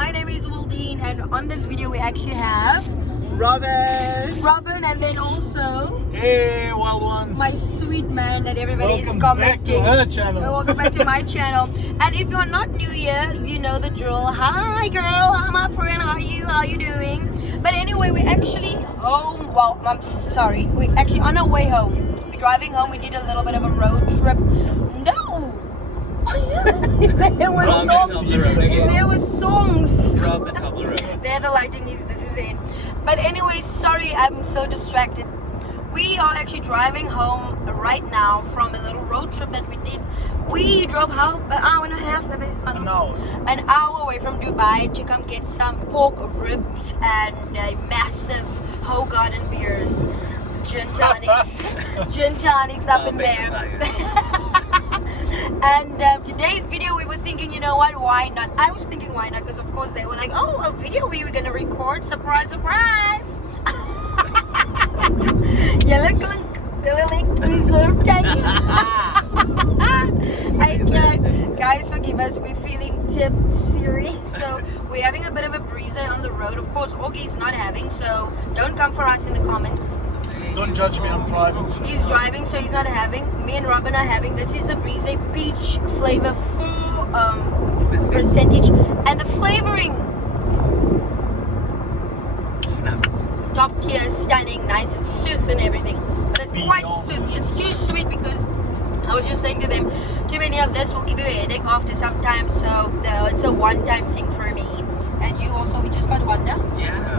My name is Wildine, and on this video we actually have Robin, and then also Hey, wild ones! my sweet man that everybody is Welcome commenting. back to her channel. Welcome back to my channel. And if you're not new here, you know the drill. Hi girl, hi my friend, how you doing? But anyway, we're actually home. Well, I'm sorry, we're actually on our way home. We're driving home. We did a little bit of a road trip. No! there was songs. There was songs. Rob the top of the road. There the lighting is, this is it. But anyway, sorry, I'm so distracted. We are actually driving home right now from a little road trip that we did. We drove how? An hour and a half, baby? An hour. An hour away from Dubai to come get some pork ribs and a massive Hoegaarden beers. Gin tonics. Gin tonics up in there. And today's video, we were thinking, you know what, why not? I was thinking why not, because of course they were like, oh, a video we were gonna record, surprise, surprise. You look like reserved, thank you. I can't. Guys, forgive us, we're feeling tipped serious, so we're having a bit of a breezer on the road. Of course, Augie's not having, so don't come for us in the comments. Don't judge me, I'm driving. So. He's driving, so he's not having. Me and Robin are having. This is the Breeze peach flavor, full percentage, and the flavoring. Snaps. Top tier, stunning, nice and sooth and everything. But it's quite sooth. It's too sweet because I was just saying to them, too many of this will give you a headache after some time. So it's a one-time thing for me. And you also, we just got one now? Yeah.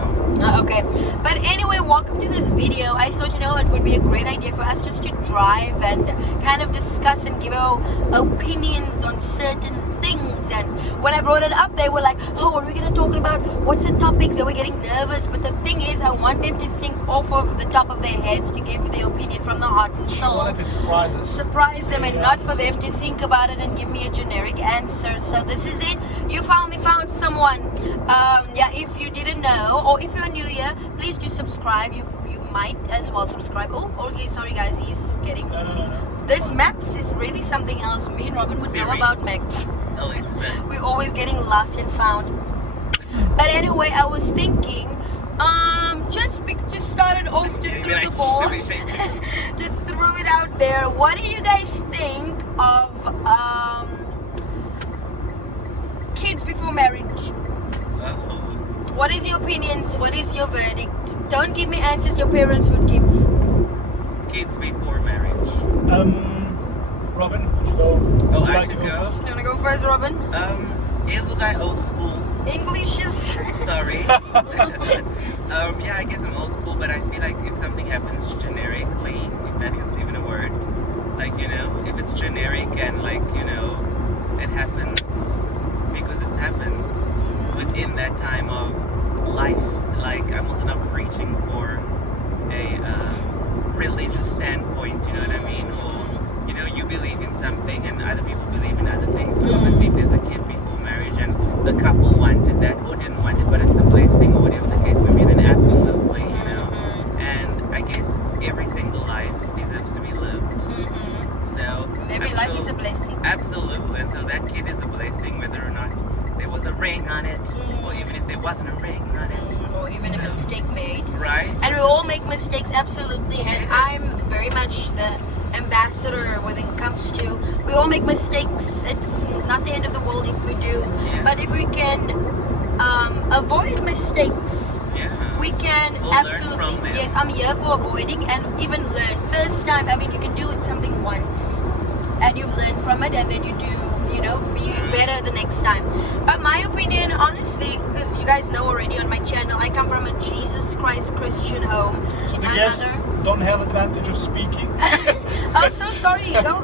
Okay, but anyway, welcome to this video. I thought, you know, it would be a great idea for us just to drive and kind of discuss and give our opinions on certain things. And when I brought it up, they were like, oh, what are we going to talk about? What's the topics? They were getting nervous, but the thing is, I want them to think off of the top of their heads to give their opinion from the heart and She soul. wanted to surprise us. Surprise them and not for them to think about it and give me a generic answer. So this is it. You finally found someone. Yeah, if you didn't know, or if you're new here, please do subscribe. You might as well subscribe. Oh, okay, sorry guys, he's getting... No. This maps is really something else. Me and Robin would know about maps. Alexa. We're always getting lost and found. But anyway, I was thinking, just started off to throw the ball, to throw it out there. What do you guys think of kids before marriage? Oh. What is your opinions? What is your verdict? Don't give me answers your parents would give. Kids before marriage. Robin, would you go? Would you I like to should go go? first? You wanna go first, Robin? Is the guy old school? English is... Sorry. Yeah, I guess I'm old school, but I feel like if something happens generically, if that is even a word, like, you know, if it's generic and like, you know, it happens because it happens within that time of life. Like, I'm also not preaching for a religious standpoint, you know what I mean? Or, you know, you believe in something and other people believe in other things, but obviously if there's a kid before marriage and the couple wanted that or didn't want it, but it's a blessing or whatever the case may be, then absolutely, you know. And I guess every single life deserves to be lived. So Maybe life is a blessing. Absolutely. And so that kid is a blessing whether or not there was a ring on it, or even if there wasn't a ring on it. Or even a mistake made. Right? And we all make mistakes, absolutely. And I'm very much the ambassador when it comes to, we all make mistakes. It's not the end of the world if we do. Yeah. But if we can avoid mistakes, we can We'll absolutely. learn from them. Yes, I'm here for avoiding and even learn. First time, I mean, you can do something once and you've learned from it, and then you do, you know, be better the next time. But my opinion, honestly, because you guys know already on my channel, I come from a Jesus Christ Christian home. So the My guests mother... don't have advantage of speaking. Oh, so sorry. Go.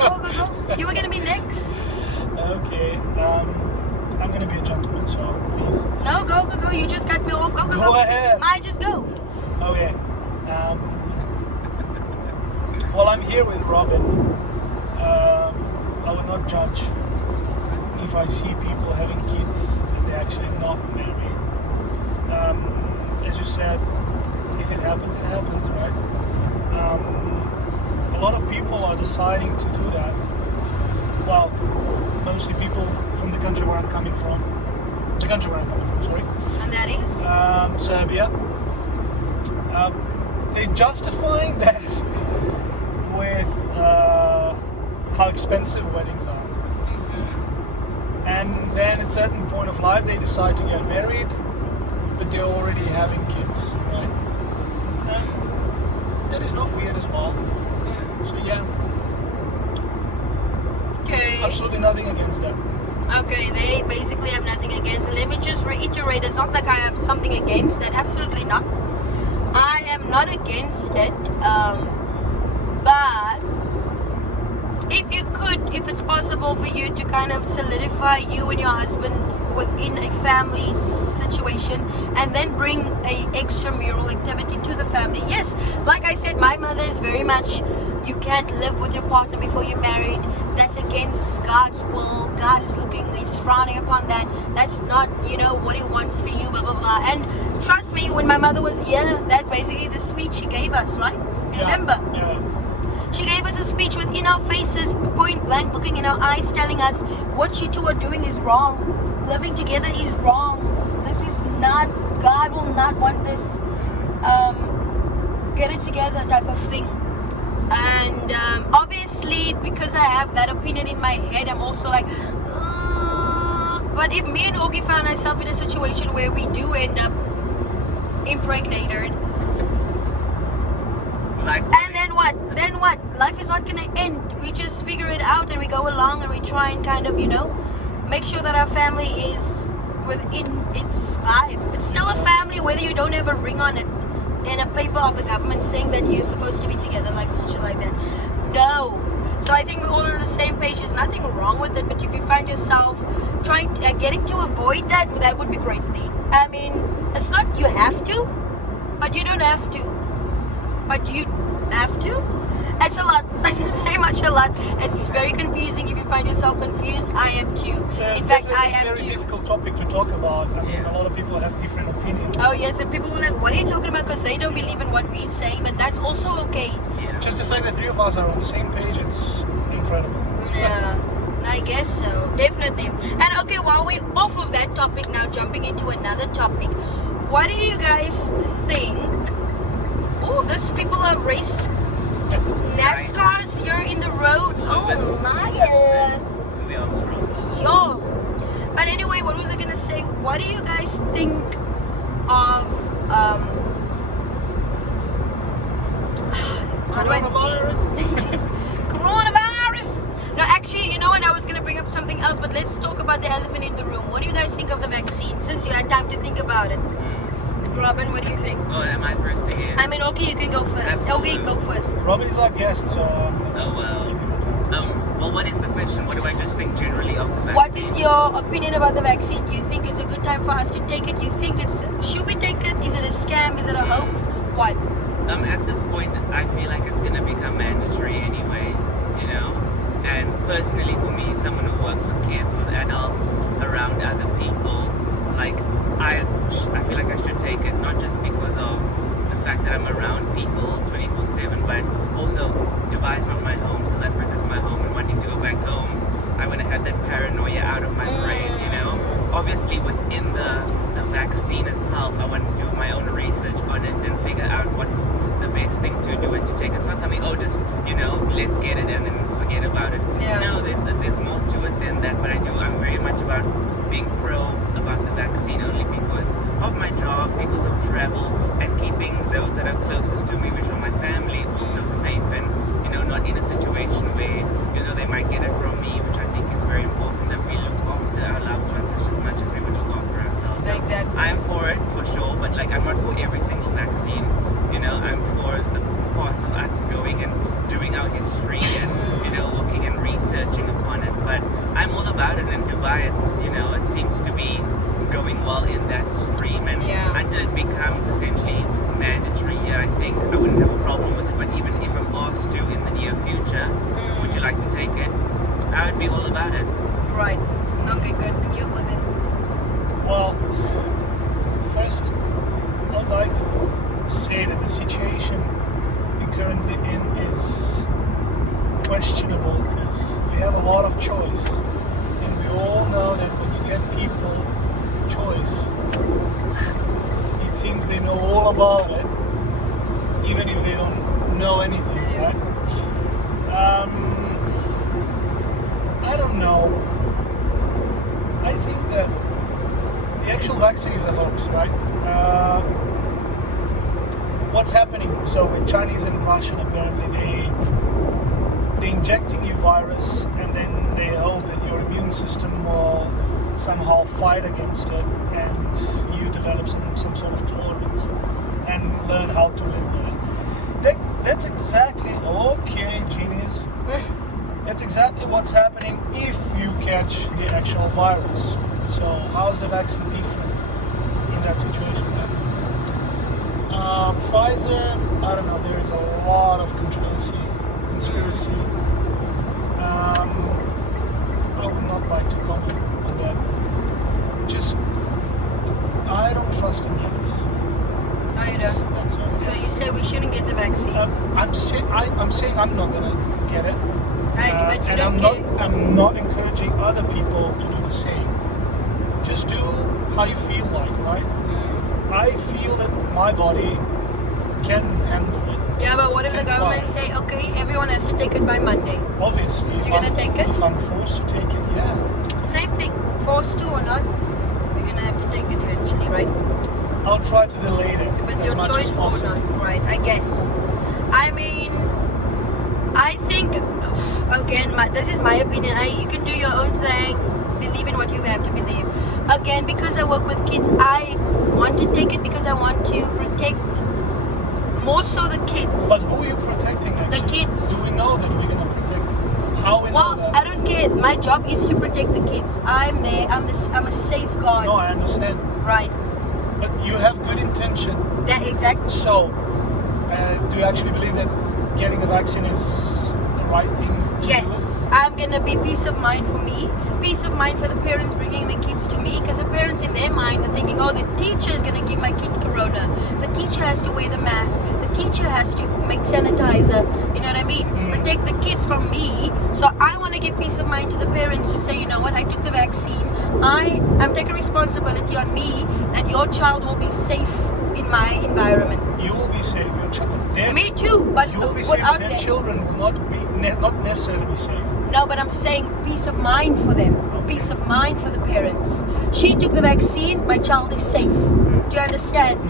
You were gonna be next. Okay. I'm gonna be a gentleman, so please. No, go. You just cut me off. Go. Go ahead. I just go. Okay. Well, I'm here with Robin. I will not judge if I see people having kids and they're actually not married. As you said, if it happens, it happens, right? A lot of people are deciding to do that. Well, mostly people from the country where I'm coming from. the country where I'm coming from, sorry. And that is? Serbia. They're justifying that with how expensive weddings are. And then at a certain point of life, they decide to get married, but they're already having kids, right? And that is not weird as well. So yeah, Okay. absolutely nothing against that. Okay, they basically have nothing against it. Let me just reiterate, it's not like I have something against that. Absolutely not. I am not against it. But if it's possible for you to kind of solidify you and your husband within a family situation and then bring a extramural activity to the family. Yes, like I said, my mother is very much, you can't live with your partner before you're married. That's against God's will. God is he's frowning upon that. That's not, what he wants for you, blah, blah, blah. And trust me, when my mother was here, that's basically the speech she gave us, right? Remember? Yeah. She gave us a speech within our faces, point blank, looking in our eyes, telling us what you two are doing is wrong. Living together is wrong. This is not, God will not want this get it together type of thing. And obviously, because I have that opinion in my head, I'm also like, but if me and Ogie found ourselves in a situation where we do end up impregnated, and then what? Life is not gonna end. We just figure it out and we go along and we try and kind of, make sure that our family is within its vibe. It's still a family whether you don't have a ring on it and a paper of the government saying that you're supposed to be together, like bullshit like that. No. So I think we're all on the same page. There's nothing wrong with it, but if you find yourself getting to avoid that would be greatly. I mean, it's not you have to, but you don't have to. But you have to? It's a lot. It's very much a lot. It's very confusing. If you find yourself confused, I am too. In fact, I am too. It's a very difficult topic to talk about. I mean, a lot of people have different opinions. Oh yes, and people were like, what are you talking about? Because they don't believe in what we're saying, but that's also okay. Just the fact that three of us are on the same page, it's incredible. Yeah, I guess so. Definitely. And okay, while we're off of that topic now, jumping into another topic, what do you guys think? Oh, these people are race NASCARs here in the road. Oh my god. Yo. But anyway, what was I gonna say? What do you guys think of Coronavirus? No, actually, you know what? I was gonna bring up something else, but let's talk about the elephant in the room. What do you guys think of the vaccine? Since you had time to think about it. Robin, what do you think? Oh, am I first again? I mean, okay, you can go first. Absolutely. Okay, go first. Robin is our guest, so. Oh well. Well, what is the question? What do I just think generally of the vaccine? What is your opinion about the vaccine? Do you think it's a good time for us to take it? Do you think should we take it? Is it a scam? Is it a hoax? What? At this point, I feel like it's gonna become mandatory anyway. And personally, for me, someone who works with kids, with adults, around other people, like I feel like I should take it, not just because of the fact that I'm around people 24/7, but also Dubai is not my home, South Africa is my home, and wanting to go back home, I want to have that paranoia out of my brain, Obviously, within the vaccine itself, I want to do my own research on it and figure out what's the best thing to do and to take. It's not something, just, let's get it and then forget about it. Yeah. No, there's more to it than that, but I'm very much about being pro about the vaccine only because of my job, because of travel, and keeping those that are closest to me, which are my family, also safe and, not in a situation where, they might get it from me, which I think is very important, that we look after our loved ones just as much as we would look after ourselves. So Exactly. I am for it, for sure, but I'm not for every single vaccine. I'm for the parts of us going and doing our history and, looking and researching upon it. But I'm all about it in Dubai. It's, it seems to be going well in that stream, and until it becomes essentially mandatory, I think I wouldn't have a problem with it. But even if I'm asked to in the near future, would you like to take it? I would be all about it. Right. Okay, good. And you, Libby? Well, first, I'd like to say that the situation we're currently in is questionable because we have a lot of choice, and we all know that when you get people choice, it seems they know all about it, even if they don't know anything, right? I don't know. I think that the actual vaccine is a hoax, right? What's happening? So with Chinese and Russian, apparently they injecting you virus, and then they hope that your immune system will somehow fight against it, and you develop some sort of tolerance and learn how to live with it. That's exactly okay, genius. That's exactly what's happening if you catch the actual virus. So how's the vaccine different in that situation? Right? Pfizer, I don't know. There is a lot of conspiracy. I would not like to comment on that. Just, I don't trust him yet. Oh, you don't? That's all. So you say we shouldn't get the vaccine? I'm saying I'm not gonna get it. But you and don't get it? I'm not encouraging other people to do the same. Just do how you feel like, right? I feel that my body can handle it. Yeah, but what if the Can government fly. say, okay, everyone has to take it by Monday? Obviously, if You're gonna take it? If I'm forced to take it, yeah. Same thing, forced to or not, you're gonna have to take it eventually, right? I'll try to delay it If it's as your much choice as or possible. not, right? I guess. I mean, I think, again, this is my opinion. You can do your own thing, believe in what you have to believe. Again, because I work with kids, I want to take it because I want to protect more so the kids. But who are you protecting actually? The kids. Do we know that we're gonna protect them? How we know Well, that? I don't care. My job is to protect the kids. I'm there. I'm a safeguard. No, I understand. Right. But you have good intention. That exactly. So, do you actually believe that getting the vaccine is the right thing to do? Yes, I'm gonna be peace of mind for me, peace of mind for the parents bringing the kids to me, because the parents in their mind are thinking, oh, the teacher is gonna give my kid corona, the teacher has to wear the mask, the teacher has to make sanitizer, you know what I mean? Protect the kids from me. So I want to give peace of mind to the parents to say, you know what, I took the vaccine, I'm taking responsibility on me that your child will be safe in my environment. You will be safe. Your child, Me too, but you will be safe. without Their them. children will not necessarily be safe. No, but I'm saying peace of mind for them. Peace of mind for the parents. She took the vaccine, my child is safe. Do you understand?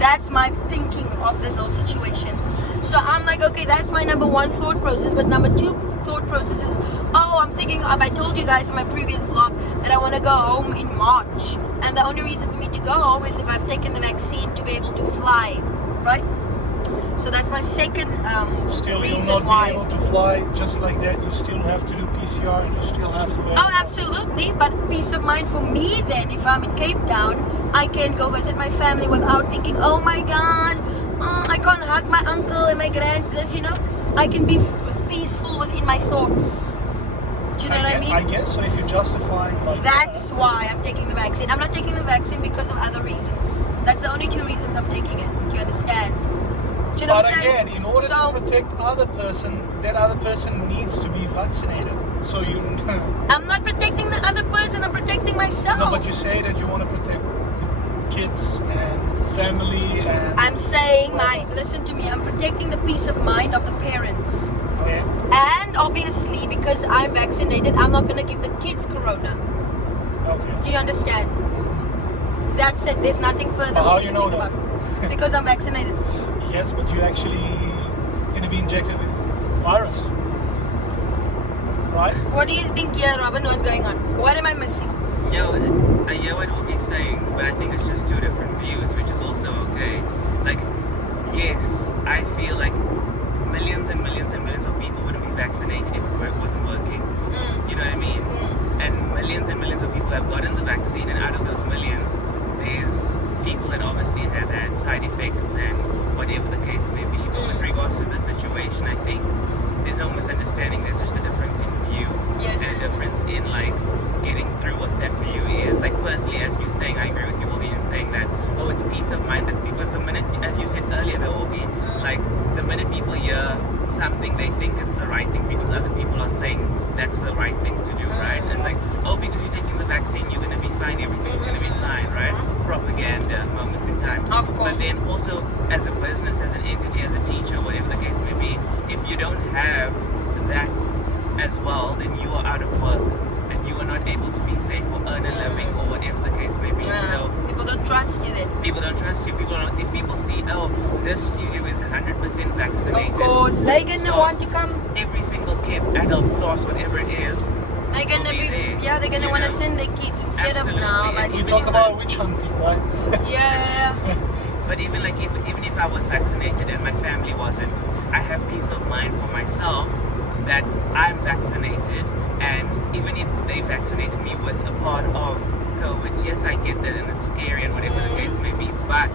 That's my thinking of this whole situation. So I'm like, okay, that's my number one thought process. But number two thought process is, oh, I'm thinking of, I told you guys in my previous vlog that I want to go home in March. And the only reason for me to go home is if I've taken the vaccine to be able to fly, right? So that's my second Still, reason you'll not why. be able to fly just like that. You still have to do PCR, and you still have to wear. Oh, absolutely. But peace of mind for me then, if I'm in Cape Town, I can go visit my family without thinking, oh my God, I can't hug my uncle and my this, you know. I can be peaceful within my thoughts. Do you know what I mean? I guess so. If you justify like That's why I'm taking the vaccine. I'm not taking the vaccine because of other reasons. That's the only two reasons I'm taking it. Do you understand? Do you know But what I'm saying? again, in order to protect other person, that other person needs to be vaccinated. So you. I'm not protecting the other person. I'm protecting myself. No, but you say that you want to protect the kids and family and. I'm saying listen to me, I'm protecting the peace of mind of the parents. Okay. And obviously, because I'm vaccinated, I'm not going to give the kids corona. Okay. Do you understand? That's it. There's nothing further How to you know think that? about. Because I'm vaccinated. Yes, but you actually gonna be injected with virus, right? What do you think here, Robin? What's going on? What am I missing? Yo, I hear what Obi's saying, but I think it's just two different views, which is also okay. Like, yes, I feel like millions and millions and millions of people wouldn't be vaccinated if it wasn't working. You know what I mean? And millions of people have gotten the vaccine, and out of those millions, there's people that obviously have had side effects and whatever the case may be. But with regards to this situation, I think there's no misunderstanding. There's just a difference in view Yes. and a difference in like getting through what that view is. Like personally, as you're saying, I agree with you, Obi. propaganda moments in time. Of course. But then also, as a business, as an entity, as a teacher, whatever the case may be, if you don't have that as well, then you are out of work and you are not able to be safe or earn a living or whatever the case may be. So people don't trust you then. people don't trust you. If people see, oh, this studio is 100% vaccinated. Of course, they're gonna stop. want to come. Every single kid, adult, class, whatever it is, They're gonna will be, there, yeah, they're gonna you want to know? send their kids instead Absolutely, of now. and Like, We even talk if about witch hunting, right? yeah, But even like even if I was vaccinated and my family wasn't, I have peace of mind for myself that I'm vaccinated, and even if they vaccinated me with a part of COVID, yes, I get that and it's scary and whatever the case may be, but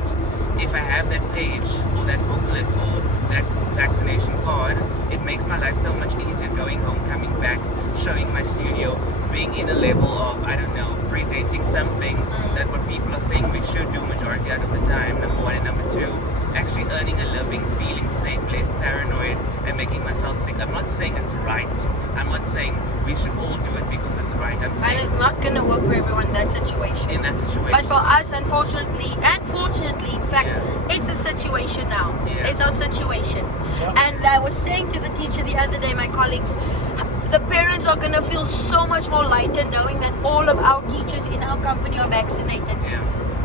if I have that page or that booklet or that vaccination card, it makes my life so much easier going home, coming back, showing my studio, being in a level of, I don't know, presenting something that what people are saying we should do majority out of the time, number one, and number two, actually earning a living, feeling safe, less paranoid, and making myself sick. I'm not saying it's right. I'm not saying we should all do it because it's right. I'm and saying it's not gonna work for everyone in that situation. in that situation. But for us, unfortunately, and fortunately, in fact, Yeah. it's a situation now. Yeah. It's our situation. Yeah. And I was saying to the teacher the other day, my colleagues, the parents are going to feel so much more lighter knowing that all of our teachers in our company are vaccinated. Yeah.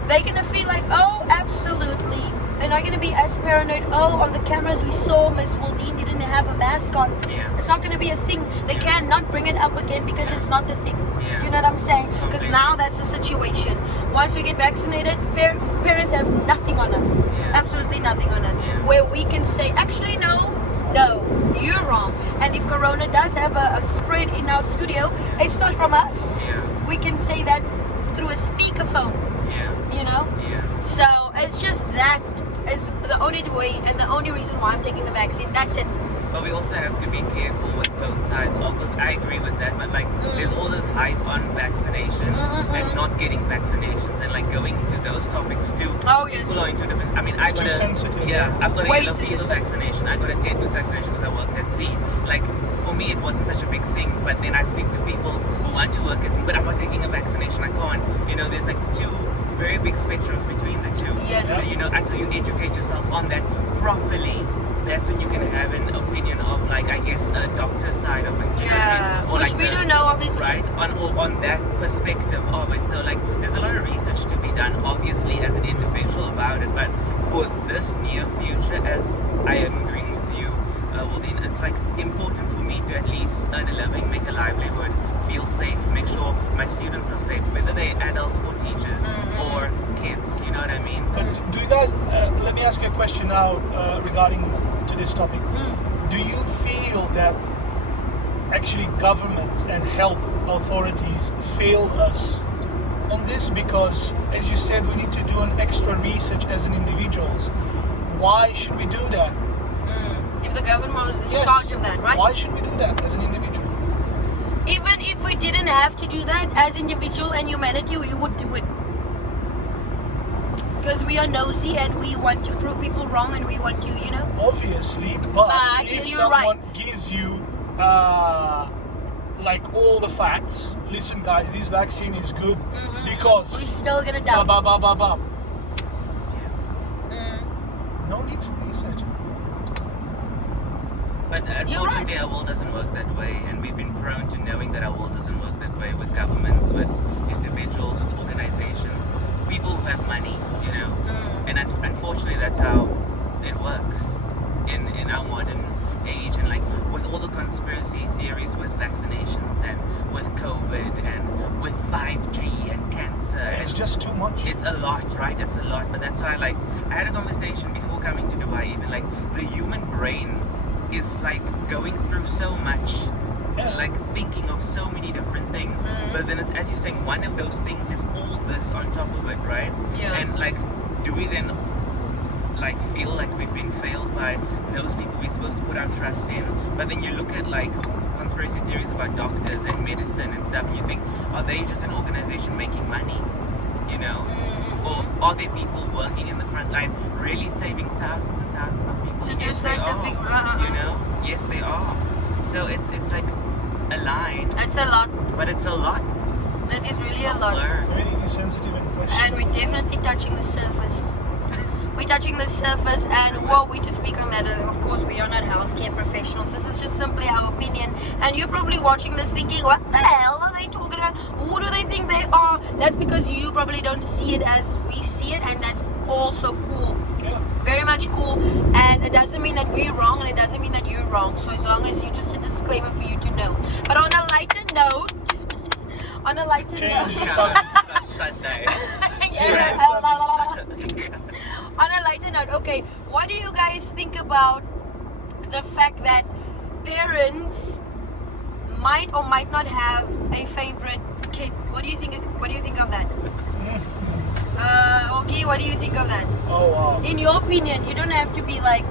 They're going to feel like, oh, absolutely. They're not going to be as paranoid. Oh, on the cameras we saw Miss Waldine didn't have a mask on. Yeah. It's not going to be a thing. They Yeah. cannot bring it up again because it's not the thing. Yeah. You know what I'm saying? Because Completely. now that's the situation. Once we get vaccinated, parents have nothing on us. Yeah. Absolutely nothing on us. Yeah. Where we can say, actually, no, you're wrong. And if Corona does have a spread in our studio, it's not from us. Yeah. We can say that through a speakerphone, Yeah. you know? Yeah. So it's just that is the only way and the only reason why I'm taking the vaccine. That's it. But we also have to be careful with both sides. Because I agree with that, but like there's all this hype on vaccinations and not getting vaccinations and like going into those topics too. Oh, yes. People are into different. I mean, I It's got too a sensitive. Yeah, I've got a Way yellow too fever sensitive. vaccination. I got a tetanus vaccination because I worked at sea. Like for me, it wasn't such a big thing. But then I speak to people who want to work at sea, but I'm not taking a vaccination. I can't. You know, there's like two very big spectrums between the two. Yes. So, you know, until you educate yourself on that properly, that's when you can have an opinion of, like, I guess, a doctor's side of it. You know what I Yeah, mean? Or which like we the- don't know, obviously. Right? On that perspective of it. So, like, there's a lot of research to be done, obviously, as an individual about it. But for this near future, as I am agreeing with you, well, then it's, like, important for me to at least earn a living, make a livelihood, feel safe, make sure my students are safe, whether they're adults or teachers or kids. You know what I mean? But do you guys, let me ask you a question now regarding to this topic. Do you feel that actually governments and health authorities failed us on this? Because, as you said, we need to do an extra research as an individuals. Why should we do that? If the government was in Yes. charge of that, right? Why should we do that as an individual? Even if we didn't have to do that as individual and humanity, we would do it. Because we are nosy and we want to prove people wrong and we want to, you know. Obviously, but But if you're someone right. gives you like all the facts, listen guys, this vaccine is good because We're still gonna ba doubt. ba ba ba ba. Yeah. No need for research. But You're unfortunately, our world doesn't work that way, and we've been prone to knowing that our world doesn't work that way with governments, with individuals, with organizations, people who have money, you know. And unfortunately, that's how it works in our modern age, and like with all the conspiracy theories with vaccinations and with COVID and with 5G and cancer. It's and just too much. it's a lot, right? It's a lot. But that's why, like, I had a conversation before coming to Dubai, even like the human brain is like going through so much, Yeah. like thinking of so many different things. But then it's, as you're saying, one of those things is all this on top of it, right? Yeah. And like, do we then like feel like we've been failed by those people we're supposed to put our trust in? But then you look at like conspiracy theories about doctors and medicine and stuff, and you think, are they just an organization making money? You know? Or are there people working in the front line really saving thousands and thousands of people? To do Yes, they scientific- are. You know? Yes, they are. So it's like a line, It's a lot. but it's a lot. That is really a lot. Blur. Everything is sensitive and questionable. And we're definitely touching the surface. We're touching the surface, and were we to speak on that, of course, we are not healthcare professionals. This is just simply our opinion. And you're probably watching this thinking, what the hell are they talking about? Who do they think they are? That's because you probably don't see it as we see it, and that's also cool. Yeah. Very much cool. And it doesn't mean that we're wrong, and it doesn't mean that you're wrong. So as long as you just a disclaimer for you to know. But on a lighter note, on a lighter Change note. the subject. Sunday. On a lighter note, okay, what do you guys think about the fact that parents might or might not have a favorite kid? What do you think? What do you think of that? Okay, what do you think of that? Oh wow. In your opinion, you don't have to be like.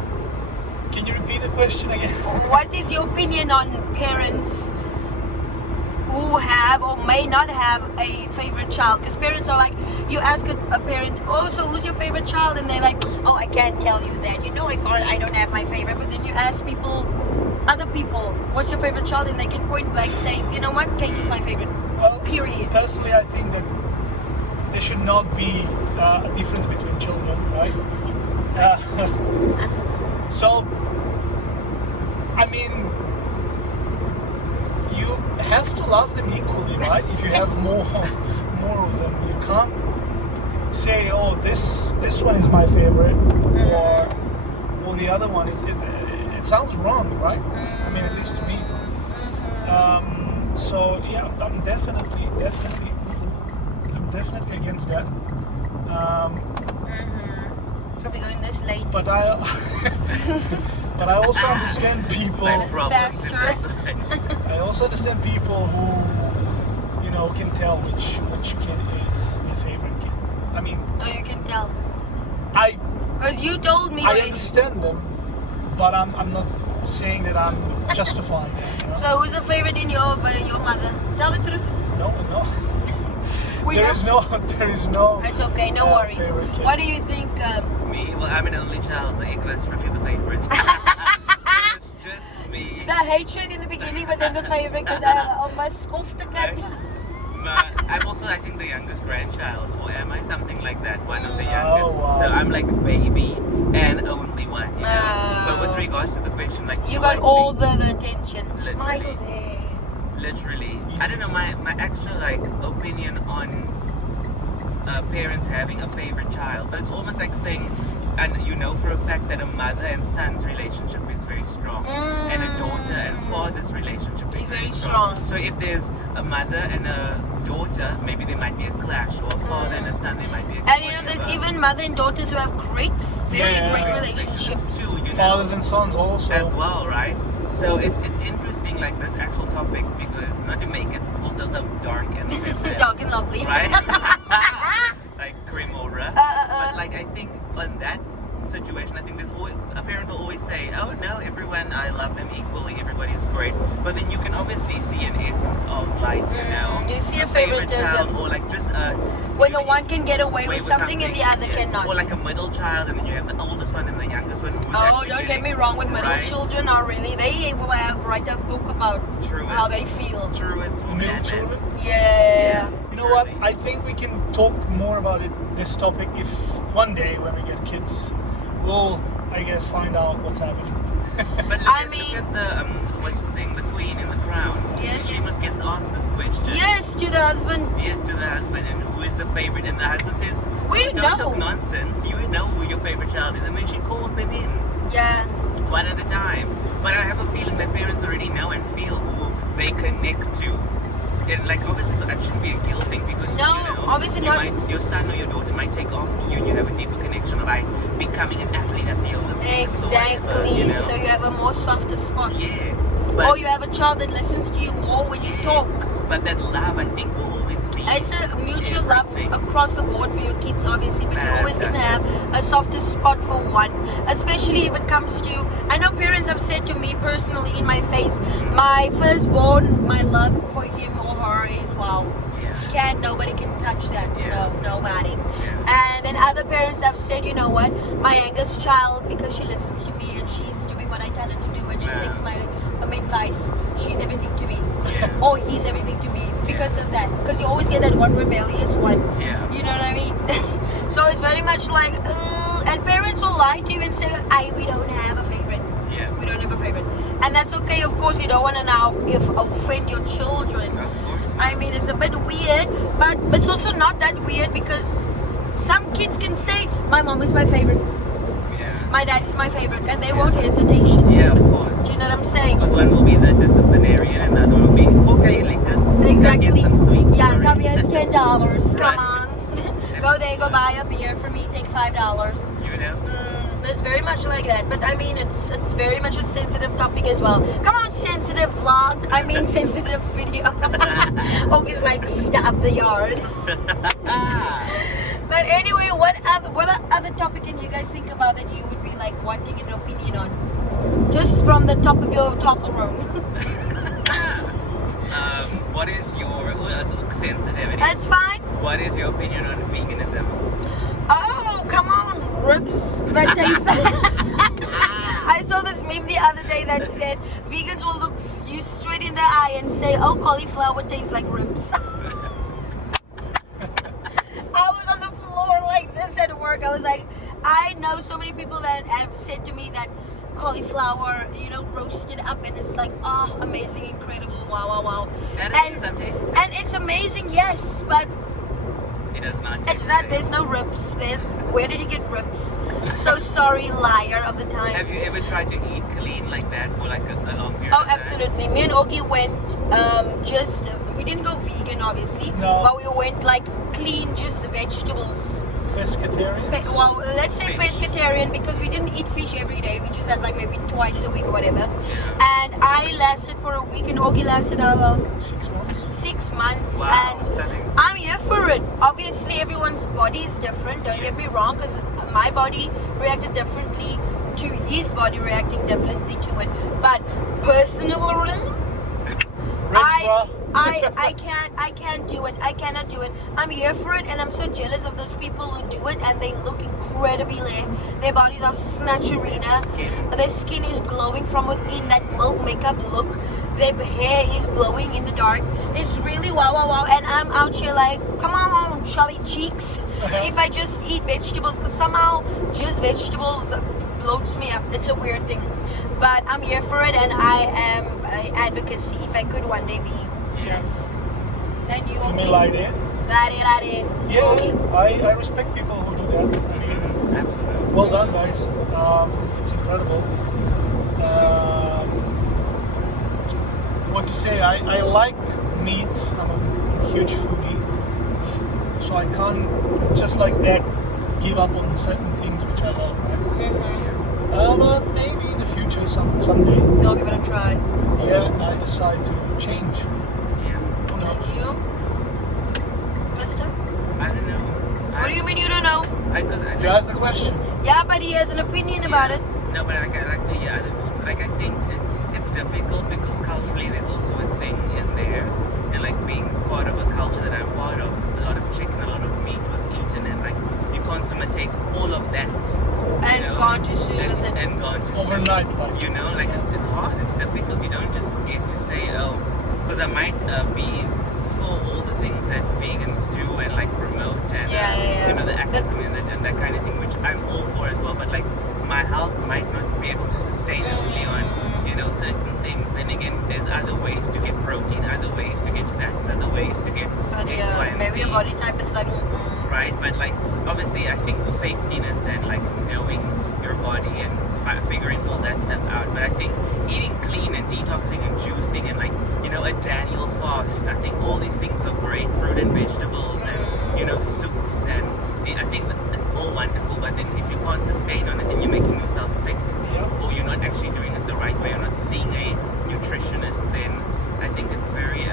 Can you repeat the question again? What is your opinion on parents who have or may not have a favorite child? Because parents are like, you ask a parent, oh, so who's your favorite child? And they're like, oh, I can't tell you that. You know, I don't have my favorite. But then you ask people, other people, what's your favorite child? And they can point blank say, you know what, Kate is my favorite. Well, Period. Personally, I think that there should not be a difference between children, right? So, I mean, you have to love them equally, right? If you have more of them, you can't say, "Oh, this one is my favorite," or the other one is. It sounds wrong, right? I mean, at least to me. So yeah, I'm definitely against that. So we're going this lane. But I also understand people. Like problems in faster. this. I also understand people who, can tell which kid is their favorite kid. I mean, Oh, you can tell. Because you told me I already. understand them, but I'm not saying that I'm justifying it. You know? So who's the favorite in your mother? Tell the truth. No. We There know. is no. It's okay, no worries. favorite kid. What do you think? Me? Well, I'm an only child, so Eeeek was really the favorite. It's just me. The hatred in the beginning, but then the favorite because I almost scoffed the cat. I'm also, I think, the youngest grandchild, or am I something like that? One of the youngest. wow. So I'm like baby and only one. You know? Oh. But with regards to the question, like You do I got all think- the attention. Literally. Michael there. Literally, I don't know, my actual like opinion on parents having a favorite child, but it's almost like saying, and you know for a fact that a mother and son's relationship is very strong, and a daughter and father's relationship is It's very very strong. strong. So if there's a mother and a daughter, maybe there might be a clash, or a father and a son, there might be a clash. And you know, there's even mother and daughters who have very Yeah. great relationships. too, you know, Fathers and sons also. as well, right? So it's interesting, like this actual topic, because not to make it also so dark and sensitive, Dark and lovely. right? Like Cremora. But like I think on that situation, I think there's always, a parent will always say, oh no, everyone, I love them equally, everybody's great. But then you can obviously see an essence of like, you know, you see a favorite child, favoritism. or like just When the one can get away with something and the other yeah. cannot. Or like a middle child, and then you have the oldest one and the youngest one. Who's Oh, actually don't get getting- me wrong with middle right? children are really, they will write a book about True, how it's- they feel. True, it's The middle man. children. Yeah. You know what? Surely. I think we can talk more about this topic if one day when we get kids, we'll, I guess, find out what's happening. But look, I at, mean- look at the what's the thing, the queen in the crown. Yes, She yes. must gets asked this question. Yes, to the husband. Yes, to the husband, and who is the favorite? And the husband says, We "Don't know." talk nonsense. You know who your favorite child is." And then she calls them in Yeah. one at a time. But I have a feeling that parents already know and feel who they connect to. And like obviously, so that shouldn't be a guilt thing, because No, you know, obviously you not. Your son or your daughter might take after you, and you have a deeper connection by becoming an athlete at the Olympics. Or Exactly. whatever, you know? So you have a more softer spot. Yes. But Or you have a child that listens to you more when you talk. But that love, I think, will always be. It's a mutual love everything. across the board for your kids, obviously, but you're always going to have a softer spot for one, especially if it comes to, I know parents have said to me personally in my face, my firstborn, my love for him or her is wow. Yeah. Nobody can touch that. Yeah. No, nobody. Yeah. And then other parents have said, you know what, my youngest child, because she listens to me and she's doing what I tell her to do, and she Wow. takes my advice, she's everything to me. Yeah. Or he's everything to me because of that. Because you always get that one rebellious one. Yeah. You know what I mean? So it's very much like, and parents will lie to you and say, we don't have a favorite. Yeah. We don't have a favorite. And that's okay, of course. You don't want to now offend your children. Of course. I mean, it's a bit weird, but it's also not that weird because some kids can say, my mom is my favorite, Yeah. my dad is my favorite, and they won't hesitations. Yeah, of course. Do you know what I'm saying? Because one will be the disciplinarian and the other one will be, okay, like this. Exactly. Get some sweets. Yeah, sorry. come here, it's $10. Come Right. on. Go there, go buy a beer for me, take $5. You know? It's very much like that, but I mean, it's very much a sensitive topic as well. Come on, sensitive vlog. I mean, sensitive video. Always like, stop the yard. But anyway, what other topic can you guys think about that you would be like wanting an opinion on? Just from the top of your tackle room. What is your sensitivity? That's fine. What is your opinion on veganism? Oh, come on, ribs that taste. I saw this meme the other day that said vegans will look you straight in the eye and say, "Oh, cauliflower tastes like ribs." I was on the floor like this at work. I was like, I know so many people that have said to me that cauliflower, roasted up, and it's like, amazing, incredible, wow. And it's amazing, yes, but it does not. it's not. There's no ribs. Where did you get ribs? So sorry, liar of the time. Have you ever tried to eat clean like that for like a long period Oh, of time? absolutely. Me and Ogie went we didn't go vegan, obviously, No. but we went like clean, just vegetables. Pescatarian? Well, let's say Fish. pescatarian because we didn't eat fish every day. We just had like maybe twice a week or whatever. And I lasted for a week and Ogie lasted how long? 6 months? 6 months. Wow, And stunning. I'm here for it. Obviously, everyone's body is different. Don't get me wrong, because my body reacted differently to his body reacting differently to it. But personally, I can't do it. I cannot do it. I'm here for it, and I'm so jealous of those people who do it, and they look incredibly. Their bodies are snatcherina. Their skin is glowing from within. That milk makeup look. Their hair is glowing in the dark. It's really wow. And I'm out here like, come on, chubby cheeks. If I just eat vegetables, because somehow just vegetables bloats me up. It's a weird thing. But I'm here for it, and I am advocacy if I could one day be. Yes. And you You will mean be. like that? That. Yeah, I respect people who do that. I mean, Absolutely. well done, guys. It's incredible. What to say? I like meat. I'm a huge foodie, so I can't just like that give up on certain things which I love. Right? But maybe in the future, someday, No, give it a try. I decide to change. Yeah. Who knows? And you, mister? I don't know. What do you mean you don't know? You asked the question. Yeah, but he has an opinion about it. No, but I like to hear other people's. Like I think it's difficult because culturally there's also a thing in there, and like being part of a culture that I'm part of, a lot of chicken, a lot of meat was eaten, and like you consummate all of that, And gone too soon with it. and gone too Overnight, soon. like. You know, like it's hard, it's difficult. You don't just get to say because I might be for all the things that vegans do and like promote and Yeah. you know the activism and that kind of thing, which I'm all for as well. But like my health might not be able to sustain only on certain things. Then again, there's other ways to get protein, other ways to get fats, other ways to get But X, yeah, Y, and maybe Z. your body type is like, Right, but like obviously I think safetyness and like knowing your body and figuring all that stuff out. But I think eating clean and detoxing and juicing and like a Daniel fast, I think all these things are great. Fruit and vegetables and soups, and I think that it's all wonderful. But then if you can't sustain on it, then you're making yourself sick, or you're not actually doing it the right way, you're not seeing a nutritionist, then I think it's very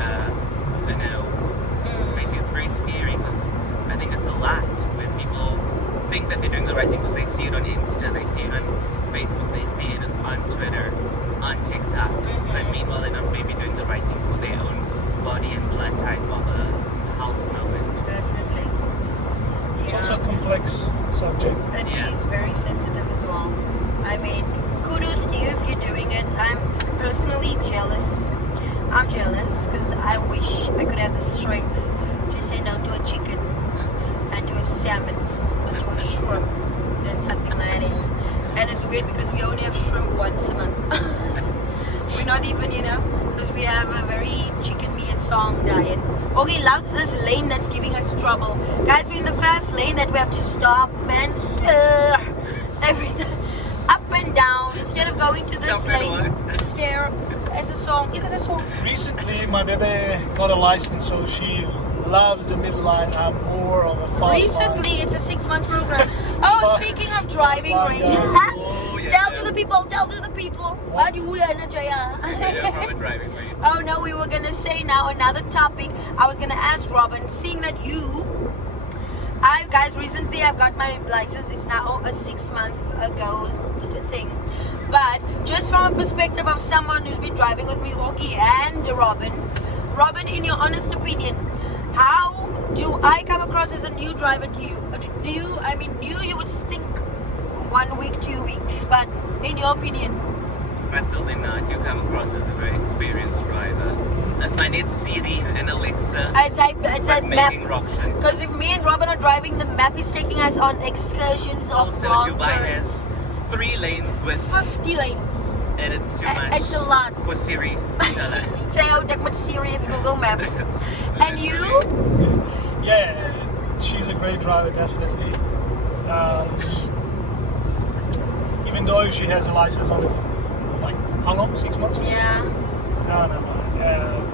basically it's very scary, because I think it's a lot when people think that they're doing the right thing because they see it on Insta, they see it on Facebook, they see it on Twitter, on TikTok, but meanwhile they're not maybe doing the right thing for their own body and blood type of a health moment. Definitely. It's Yeah. also a complex subject. It Yeah. is very sensitive as well. I mean, kudos to you if you're doing it. I'm personally jealous. I'm jealous because I wish I could have the strength to say no to a chicken and to a salmon and to a shrimp and something like that. And it's weird because we only have shrimp once a month. We're not even, because we have a very chicken me and song diet. Okay, loves this lane that's giving us trouble. Guys, we're in the fast lane that we have to stop and stare every time. Up and down instead of going to this Stop and lane. what? Stare. It's a song. Is it a song? Recently, my baby got a license, so she loves the midline. I'm more of a fast Recently, line. it's a 6 months program. Oh, speaking of driving range. Oh, yeah, Tell yeah. to the people. What? Yeah, from a driving range. Oh no, we were gonna say now another topic. I was gonna ask Robin, seeing that guys, recently I've got my license. It's now a 6 month ago thing. But just from a perspective of someone who's been driving with me, Augie and Robin, in your honest opinion, how do I come across as a new driver to you? New you would stink 1 week, 2 weeks, but in your opinion? Absolutely not. You come across as a very experienced driver. As my net Siri and Alexa. It's that map. Making ructions. Because if me and Robin are driving, the map is taking us on excursions of Also, long Dubai turns. has 3 lanes with, 50 lanes. and it's too much. It's a lot. For Siri. Tell us. Say how that much Siri, it's Google Maps. And you? Yeah, she's a great driver, definitely. Even though she has a license only for, like, how long? 6 months? Yeah. No.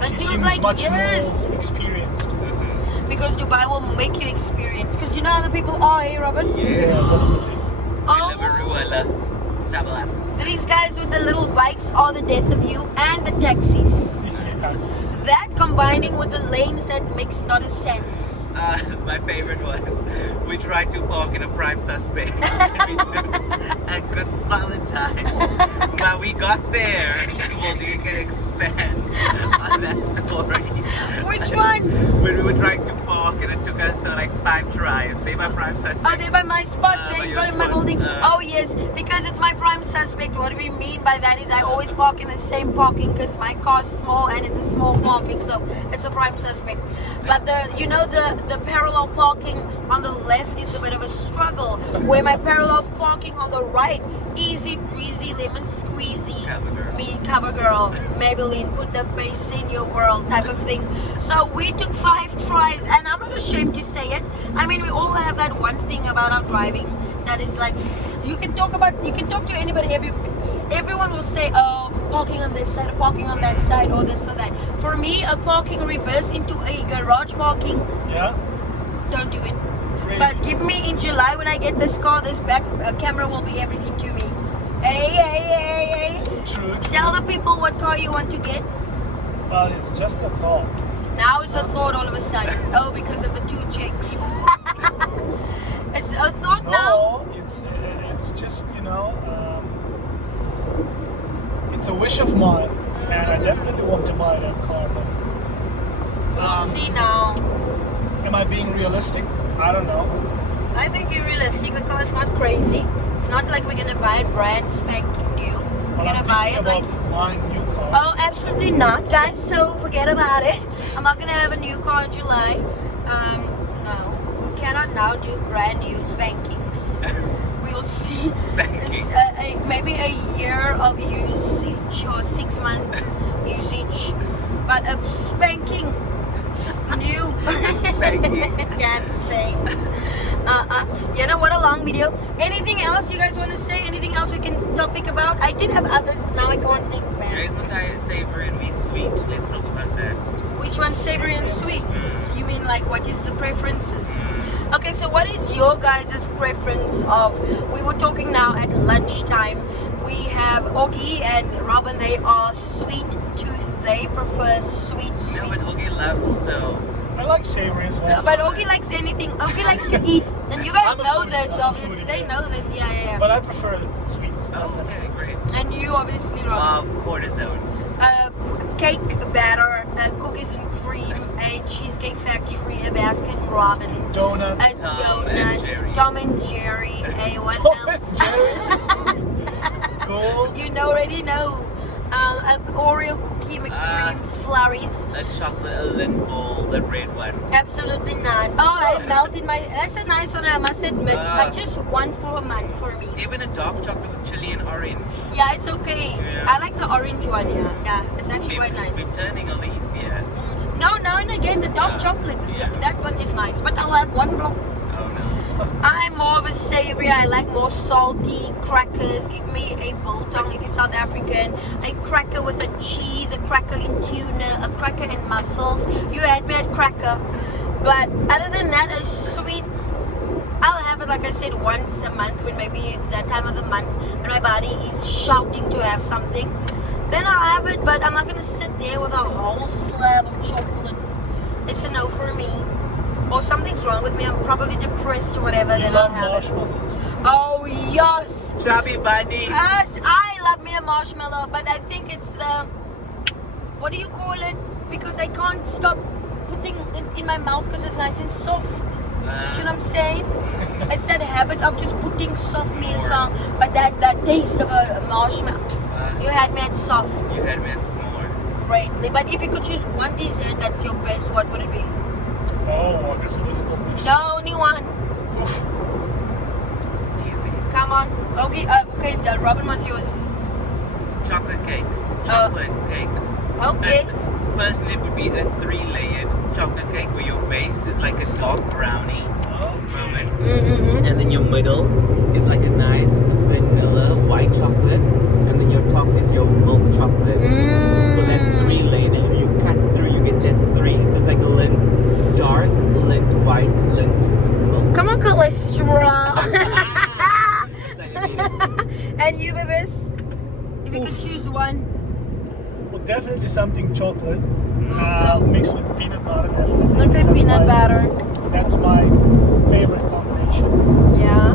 It She feels seems like much years. more experienced. Mhm. Because Dubai will make you experience. Because you know how the people are, hey Robin? Yeah, Yeah. definitely. Oh, Double up. these guys with the little bikes are the death of you, and the taxis. Yeah. That combining with the lanes that makes not a sense. My favorite was we tried to park in a prime suspect. We took a good solid time. But we got there. Well, you can expand on that story. Which one? When we were trying to park and it took us like 5 tries. They were prime suspect. Oh, they're by my spot, By they're in your front of my spot. building. Oh yes, because it's my prime suspect. What we mean by that is I always park in the same parking because my car's small and it's a small parking, so it's a prime suspect. But the parallel parking on the left is a bit of a struggle. Where my parallel parking on the right, easy breezy, lemon squeezy. Cover girl. Me, cover girl, Maybelline, put the bass in your world type of thing. So we took 5 tries, and I'm not ashamed to say it. I mean, we all have that one thing about our driving that is like, you can talk to anybody, everyone will say, oh, parking on this side, parking on that side, or this or that. For me, a parking reverse into a garage parking, Yeah. don't do it. Really? But give me in July when I get this car, this back camera will be everything to me. Hey. True. Tell the people what car you want to get. But it's just a thought. Now it's a thought all of a sudden. Oh, because of the 2 chicks. It's a thought now. No, it's just, it's a wish of mine. And I definitely want to buy that car, but We'll see now. am I being realistic? I don't know. I think you're realistic. The car is not crazy. It's not like we're gonna buy it brand spanking new. We're But gonna I'm buy thinking it like. about buying a new car. Oh, absolutely not, guys. So forget about it. I'm not gonna have a new car in July. No, we cannot now do brand new spankings. We'll see. Spanking. It's, maybe a year of usage or 6 month usage, but a spanking new. Spanking. Can't say. You know what? A long video. Anything else you guys want to say? Anything else we can topic about? I did have others, but now I can't think, man. Guys, must I savory and be sweet? Let's talk about that. Which one's savory and sweet? Mm. You mean like what is the preferences? Okay, so what is your guys' preference of? We were talking now at lunchtime. We have Augie and Robin. They are sweet tooth. They prefer sweet. No, but Oogie loves also. I like savory as well. But Augie likes anything. Augie likes to eat. And you guys I'm a know foodie. this, I'm a obviously. foodie, They yeah. know this, yeah. But I prefer sweets, Oh, definitely. okay, great. And you obviously, Robin. Love cortisone. Cake batter, cookies and cream, a Cheesecake Factory, a Baskin Robbins, Donuts. a Tom and Jerry. donut, Tom and Jerry, a what Tom else? and Jerry. Cool. You already know. An Oreo cookie, McCreams, flurries. A chocolate, a Lindt bowl, the red one. Absolutely not. Oh, I melted my. That's a nice one, I must admit. But Ah. just one for a month for me. Even a dark chocolate with chili and orange. Yeah, it's okay. Yeah. I like the orange one. Yeah, it's actually quite nice. We're turning a leaf, yeah. No, now and again the dark Yeah. chocolate. Yeah. That one is nice. But I'll have one block. Oh no. I'm more of a savory. I like more salty crackers. Give me a biltong if you're South African. A cracker with a cheese, a cracker in tuna, a cracker in mussels. You had me at cracker. But other than that, a sweet, I'll have it like I said once a month when maybe it's that time of the month when my body is shouting to have something. Then I'll have it, but I'm not gonna sit there with a whole slab of chocolate. It's a no for me. Or something's wrong with me. I'm probably depressed or whatever. You Then I'll love have it. marshmallows. Oh yes, Chubby bunny. yes, I love me a marshmallow, but I think it's the, what do you call it? Because I can't stop putting it in my mouth because it's nice and soft. Do you know what I'm saying? It's that habit of just putting soft me a song, but that taste of a marshmallow. You had me at soft You had me at s'more. greatly. But if you could choose one dessert that's your best, what would it be? Oh, that's a difficult question. No, only one. Oof. Easy. Come on. Okay, Robin, what's yours? Chocolate cake. Chocolate cake. Okay. Personally, it would be a 3-layered chocolate cake where your base is like a dark brownie moment. Mm-hmm. And then your middle is like a nice vanilla white chocolate. And then your top is your milk chocolate. So that 3-layered, if you cut through, you get that 3. So it's like a Lindt, dark Lindt white, Lindt milk. Come on, cholesterol. Centimeters. And you, babies, if you could choose one. Well, definitely something chocolate. Also. Mixed with peanut butter, definitely. Okay, That's peanut my- butter. That's my favorite combination. Yeah.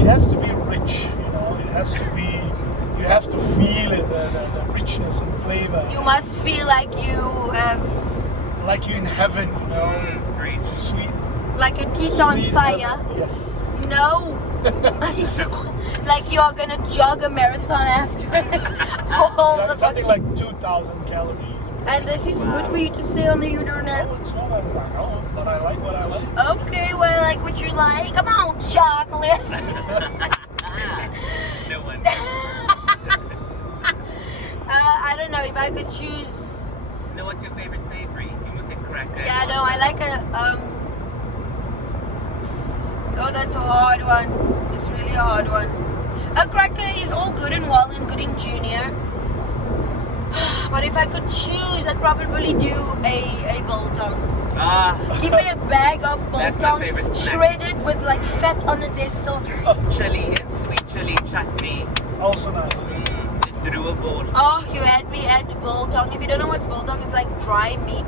It has to be rich, you know. It has to be. You have to feel it, the richness and flavor. You must feel like you have, Like you're in heaven, you know. Preach. Sweet. like your teeth on sweet fire. Yes. No. Like you're gonna jog a marathon after all the Something fucking. like 2,000 calories. And this is good for you to say on the internet. No, it's not. I know, but I like what I like. Okay, well, like what you like. Come on, chocolate. No one. I don't know if I could choose. No, what's your favorite savory? You must say cracker. Yeah, no, I like a Oh, that's a hard one. It's really a hard one. A cracker is all good and well and good in junior. But if I could choose, I'd probably do a biltong. Give me a bag of That's my biltong favorite snack. shredded with like fat on it. There's still. Chili and sweet chili chutney. Also nice. It drew a vote. Oh, you had me at biltong. If you don't know what's biltong, it's like dry meat.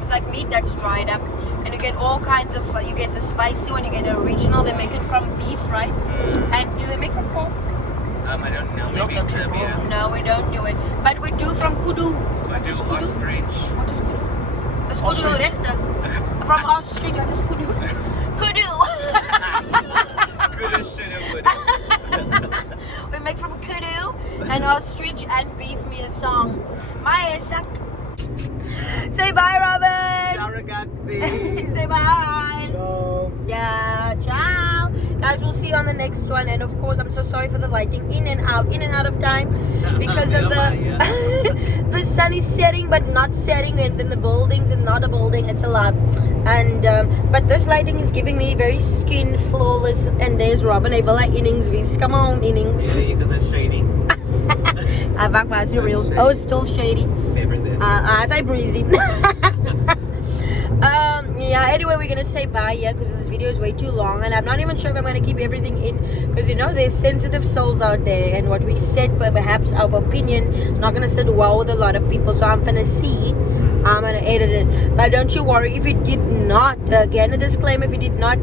It's like meat that's dried up, and you get all kinds of. You get the spicy one, you get the original. They make it from beef, right? And do they make from pork? I don't know. No Maybe in country Serbia. road. No, we don't do it. But we do from kudu. What Kudu is kudu? ostrich. What is kudu? It's kudu Ostrich. rechter. From ostrich, what is kudu? Kudu. Kudu shoulda woulda. We make from kudu and ostrich and beef me a song. My Isaac. Say bye, Robin. Ciao ragazzi. Say bye. So, Yeah, ciao. Guys, we'll see you on the next one. And of course, I'm so sorry for the lighting in and out of time because of the sun is setting but not setting, and then the buildings and not a building. It's a lot. And but this lighting is giving me very skin flawless. And there's Robin. I will like innings. Come on, innings. Because it's shady. Back was real. Oh, it's still shady. Never this. As I breezy. Yeah, anyway, we're gonna say bye, yeah, because this video is way too long, and I'm not even sure if I'm gonna keep everything in, because you know there's sensitive souls out there, and what we said, but perhaps our opinion is not gonna sit well with a lot of people. So I'm gonna see, I'm gonna edit it. But don't you worry if you did not, again a disclaimer, if you did not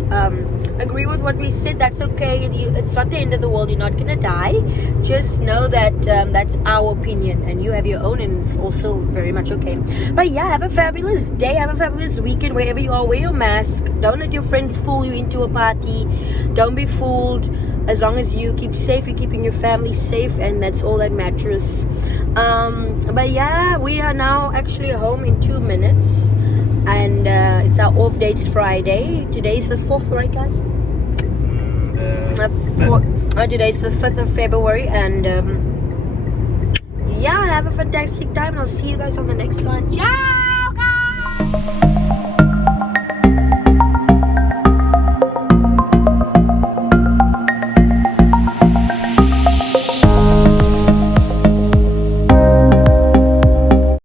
agree with what we said, that's okay. It's not the end of the world. You're not gonna die. Just know that that's our opinion, and you have your own, and it's also very much okay. But yeah, have a fabulous day. Have a fabulous weekend wherever you are. Wear your mask. Don't let your friends fool you into a party. Don't be fooled. As long as you keep safe, you're keeping your family safe, and that's all that matters. But yeah, we are now actually home in 2 minutes, and it's our off day. It's Friday. Today's the 4th, right, guys? Today's the 5th of February, and yeah, have a fantastic time. I'll see you guys on the next one. Ciao, guys.